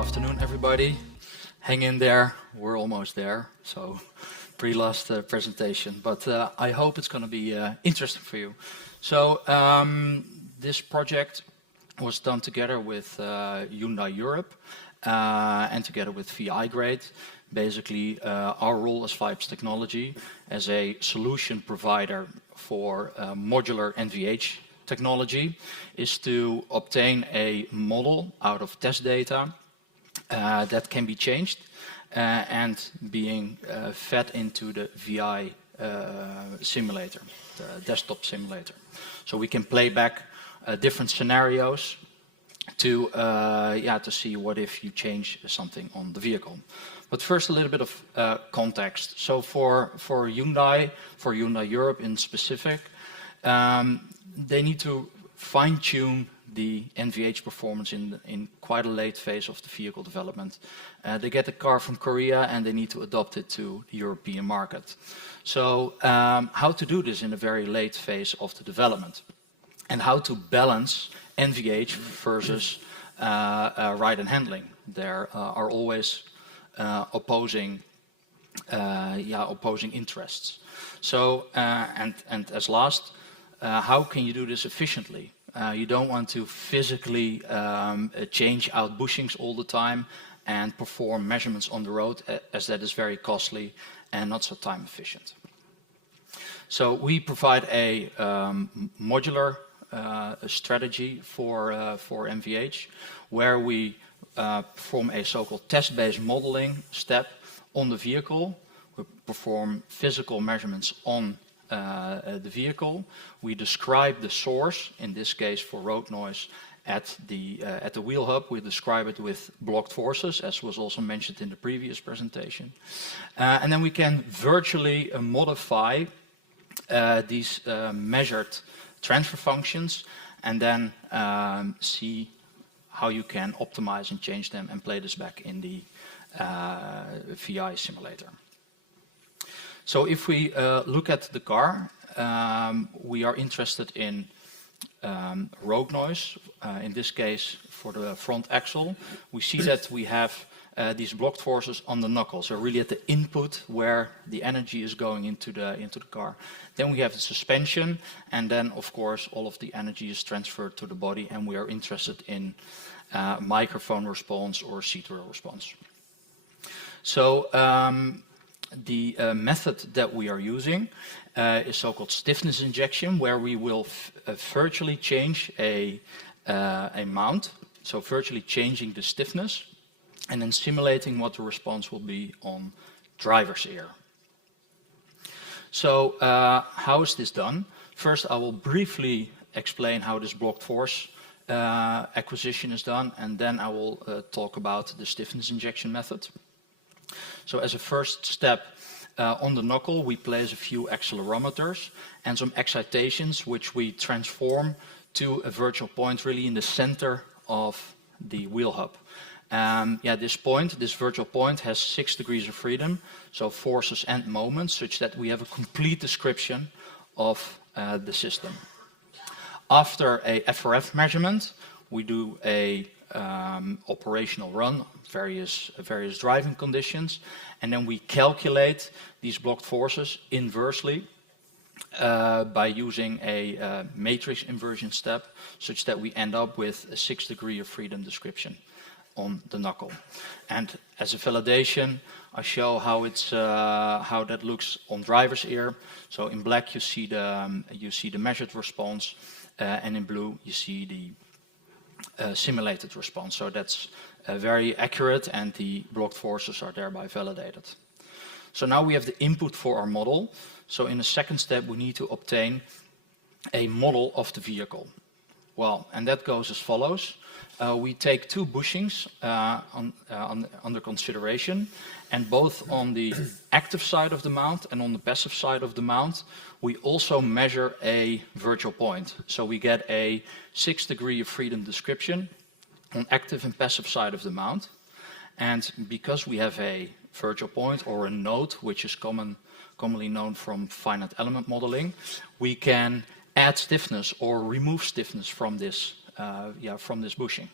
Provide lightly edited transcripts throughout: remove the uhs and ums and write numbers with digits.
afternoon, everybody. Hang in there, we're almost there. So, pre-last presentation, but I hope it's going to be interesting for you. So, this project was done together with Hyundai Europe and together with VI-Grade. Basically, our role as VIBES.technology as a solution provider for modular NVH technology is to obtain a model out of test data that can be changed and being fed into the VI simulator, the desktop simulator. So we can play back different scenarios to see what if you change something on the vehicle. But first, a little bit of context. So for Hyundai Europe in specific, they need to fine-tune the NVH performance in quite a late phase of the vehicle development. They get the car from Korea and they need to adopt it to the European market. So how to do this in a very late phase of the development, and how to balance NVH versus ride and handling. There are always opposing interests. So and as last, how can you do this efficiently? You don't want to physically change out bushings all the time and perform measurements on the road, as that is very costly and not so time efficient. So we provide a modular strategy for NVH, where we perform a so-called test-based modeling step on the vehicle. We perform physical measurements on the vehicle. We describe the source, in this case for road noise, at the wheel hub. We describe it with blocked forces, as was also mentioned in the previous presentation. And then we can virtually modify these measured transfer functions, and then see how you can optimize and change them and play this back in the VI simulator. So if we look at the car, we are interested in road noise, in this case for the front axle. We see that we have these blocked forces on the knuckle, so really at the input where the energy is going into the car. Then we have the suspension, and then of course all of the energy is transferred to the body, and we are interested in microphone response or seat roll response. So the method that we are using is so-called stiffness injection, where we will virtually change a mount, so virtually changing the stiffness, and then simulating what the response will be on driver's ear. So how is this done? First, I will briefly explain how this blocked force acquisition is done, and then I will talk about the stiffness injection method. So as a first step, on the knuckle we place a few accelerometers and some excitations, which we transform to a virtual point really in the center of the wheel hub. This virtual point has 6 degrees of freedom, so forces and moments, such that we have a complete description of the system. After a FRF measurement, we do a operational run, various driving conditions, and then we calculate these blocked forces inversely by using a matrix inversion step, such that we end up with a 6 degree of freedom description on the knuckle. And as a validation, I show how that looks on driver's ear. So in black you see the measured response, and in blue you see the simulated response. So that's very accurate, and the blocked forces are thereby validated. So now we have the input for our model. So in the second step we need to obtain a model of the vehicle. Well, and that goes as follows. We take 2 bushings under consideration, and both on the active side of the mount and on the passive side of the mount we also measure a virtual point. So we get a 6 degree of freedom description on active and passive side of the mount, and because we have a virtual point or a node, which is commonly known from finite element modeling, we can add stiffness or remove stiffness from this bushing.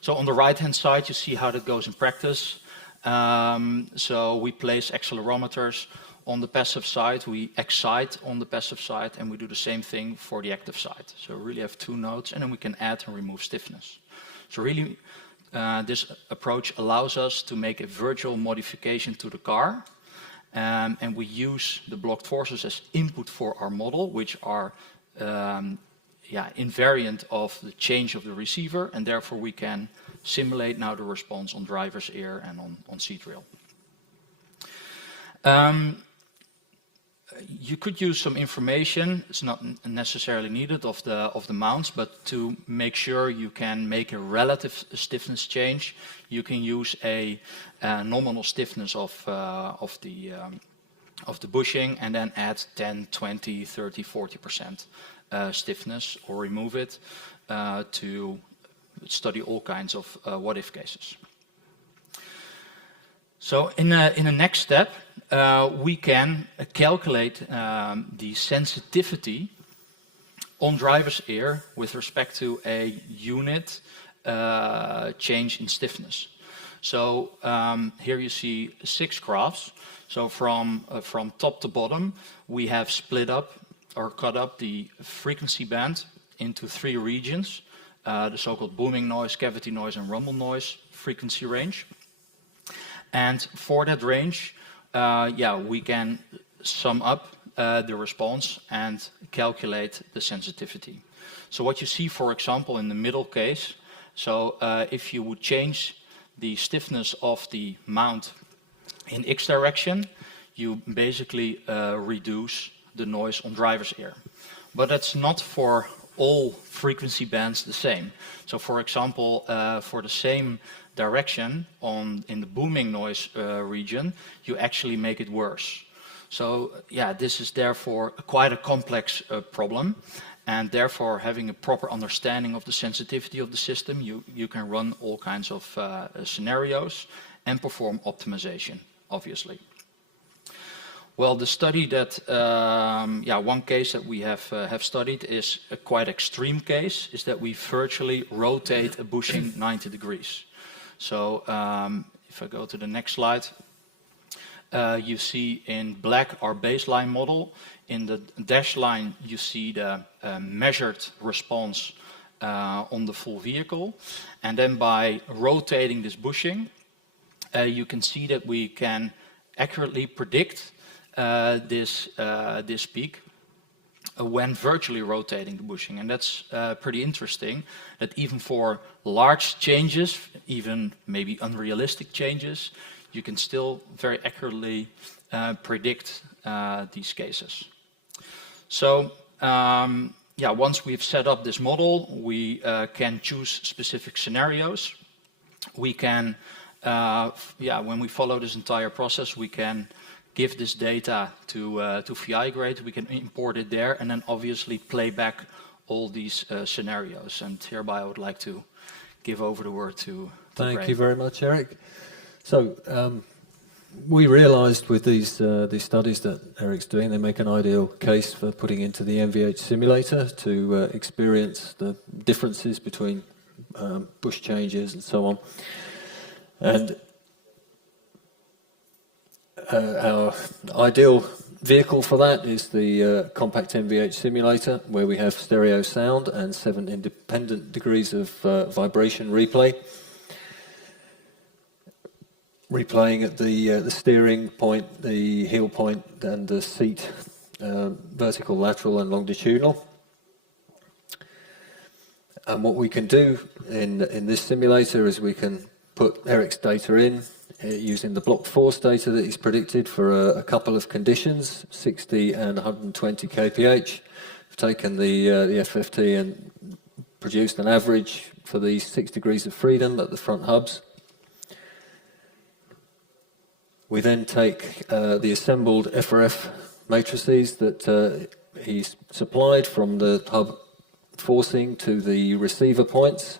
So on the right-hand side, you see how that goes in practice. So we place accelerometers on the passive side, we excite on the passive side, and we do the same thing for the active side. So we really have two nodes, and then we can add and remove stiffness. So really, this approach allows us to make a virtual modification to the car, and we use the blocked forces as input for our model, which are invariant of the change of the receiver, and therefore we can simulate now the response on driver's ear and on seat rail. You could use some information, it's not necessarily needed, of the mounts, but to make sure you can make a relative stiffness change, you can use a nominal stiffness of the bushing and then add 10, 20, 30, 40% stiffness, or remove it to study all kinds of what-if cases. So in a next step, we can calculate the sensitivity on driver's ear with respect to a unit change in stiffness. So here you see 6 graphs. So from top to bottom, we have split up or cut up the frequency band into 3 regions, the so-called booming noise, cavity noise, and rumble noise frequency range. And for that range, we can sum up the response and calculate the sensitivity. So what you see, for example, in the middle case, so if you would change the stiffness of the mount in X direction, you basically reduce the noise on driver's ear. But that's not for all frequency bands the same. So for example, for the same direction in the booming noise region, you actually make it worse. So this is therefore quite a complex problem, and therefore having a proper understanding of the sensitivity of the system, you can run all kinds of scenarios and perform optimization, obviously. Well, the study that, one case that we have studied is a quite extreme case, is that we virtually rotate a bushing 90 degrees. So if I go to the next slide, you see in black our baseline model. In the dashed line, you see the measured response on the full vehicle. And then by rotating this bushing, you can see that we can accurately predict this peak when virtually rotating the bushing. And that's pretty interesting, that even for large changes, even maybe unrealistic changes, you can still very accurately predict these cases. So once we've set up this model, we can choose specific scenarios. We can, when we follow this entire process, we can give this data to VI-grade, we can import it there, and then obviously play back all these scenarios. And hereby I would like to give over the word to Thank you very much, Eric. So we realized with these studies that Eric's doing, they make an ideal case for putting into the NVH simulator to experience the differences between bush changes and so on. And our ideal vehicle for that is the compact NVH simulator, where we have stereo sound and 7 independent degrees of vibration replay. Replaying at the steering point, the heel point, and the seat, vertical, lateral, and longitudinal. And what we can do in this simulator is we can put Eric's data in using the block force data that he's predicted for a couple of conditions, 60 and 120 kph. We've taken the FFT and produced an average for these 6 degrees of freedom at the front hubs. We then take the assembled FRF matrices that he's supplied from the hub forcing to the receiver points,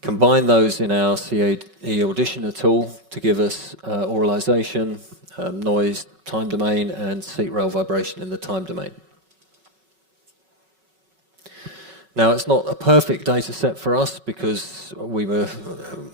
combine those in our CAE auditioner tool to give us auralization, noise, time domain, and seat rail vibration in the time domain. Now, it's not a perfect data set for us because we were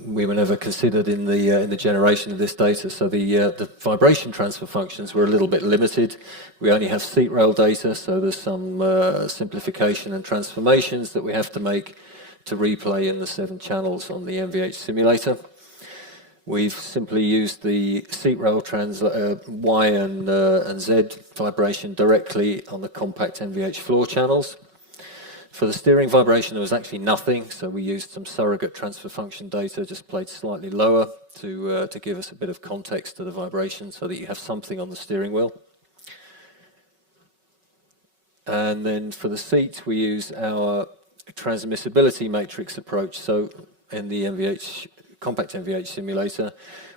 never considered in the generation of this data. So the vibration transfer functions were a little bit limited. We only have seat rail data, so there's some simplification and transformations that we have to make to replay in the 7 channels on the NVH simulator. We've simply used the seat rail Y and Z vibration directly on the compact NVH floor channels. For the steering vibration, there was actually nothing, so we used some surrogate transfer function data, just played slightly lower to give us a bit of context to the vibration so that you have something on the steering wheel. And then for the seat, we use our transmissibility matrix approach. So in the compact NVH simulator,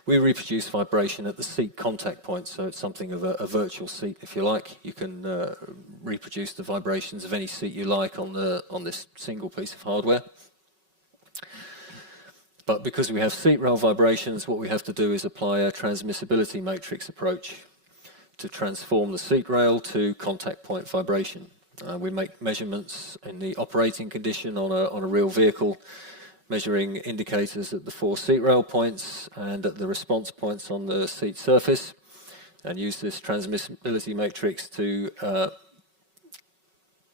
we reproduce vibration at the seat contact point, so it's something of a virtual seat, if you like. You can reproduce the vibrations of any seat you like on this single piece of hardware. But because we have seat rail vibrations, what we have to do is apply a transmissibility matrix approach to transform the seat rail to contact point vibration. We make measurements in the operating condition on a real vehicle, measuring indicators at the 4 seat rail points and at the response points on the seat surface, and use this transmissibility matrix to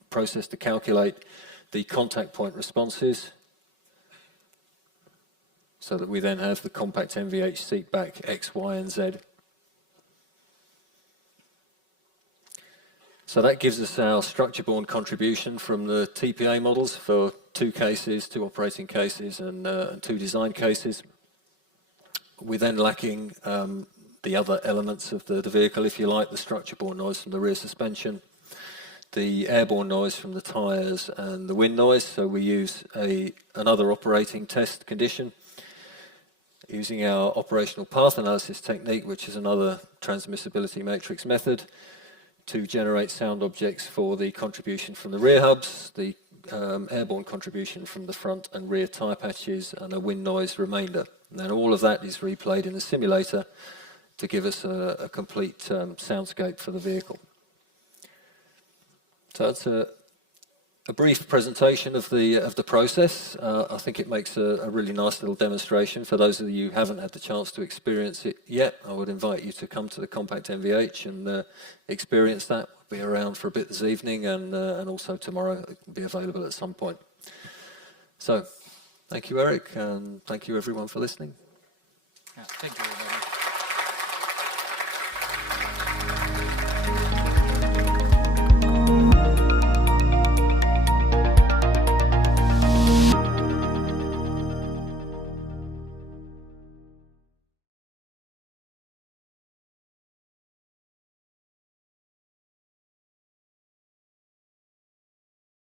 process to calculate the contact point responses, so that we then have the compact NVH seat back X, Y, and Z. So that gives us our structure-borne contribution from the TPA models for 2 cases, 2 operating cases, and 2 design cases. We're then lacking the other elements of the vehicle, if you like, the structure-borne noise from the rear suspension, the airborne noise from the tyres, and the wind noise. So we use another operating test condition using our operational path analysis technique, which is another transmissibility matrix method, to generate sound objects for the contribution from the rear hubs, the airborne contribution from the front and rear tyre patches, and a wind noise remainder. And then all of that is replayed in the simulator to give us a complete soundscape for the vehicle. So that's a brief presentation of the process. I think it makes a really nice little demonstration. For those of you who haven't had the chance to experience it yet, I would invite you to come to the Compact NVH and experience that. We'll be around for a bit this evening, and also tomorrow it will be available at some point. So, thank you, Eric, and thank you everyone for listening. Yeah, thank you very much.